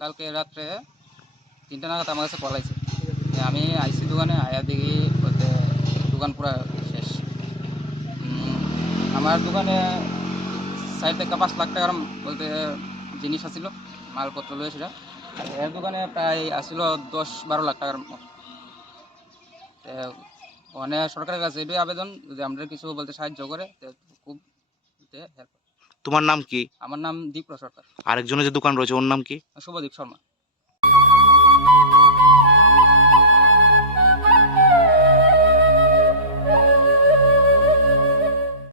কালকে রাত্রে 3টা নাগাদ আমার কাছে কল আইছে যে আমি আইসি দোকানে আয়া দেখি বলতে দোকান পুরা শেষ। আমার দোকানে 4 থেকে 5 লাখ টাকার বলতে জিনিস আসছিল, মালপত্র লয়ে সেটা। এর দোকানে প্রায় আসছিল 10-12 লাখ টাকার মতো। মানে সরকারের কাছে এটাই আবেদন, যদি আমরা কিছু বলতে সাহায্য করে খুব হেল্প। তোমার নাম কি? আমার নাম দীপ্র সরকার। আরেকজনের যে দোকান রয়েছে ওর নাম কি? শুভদীপ শর্মা।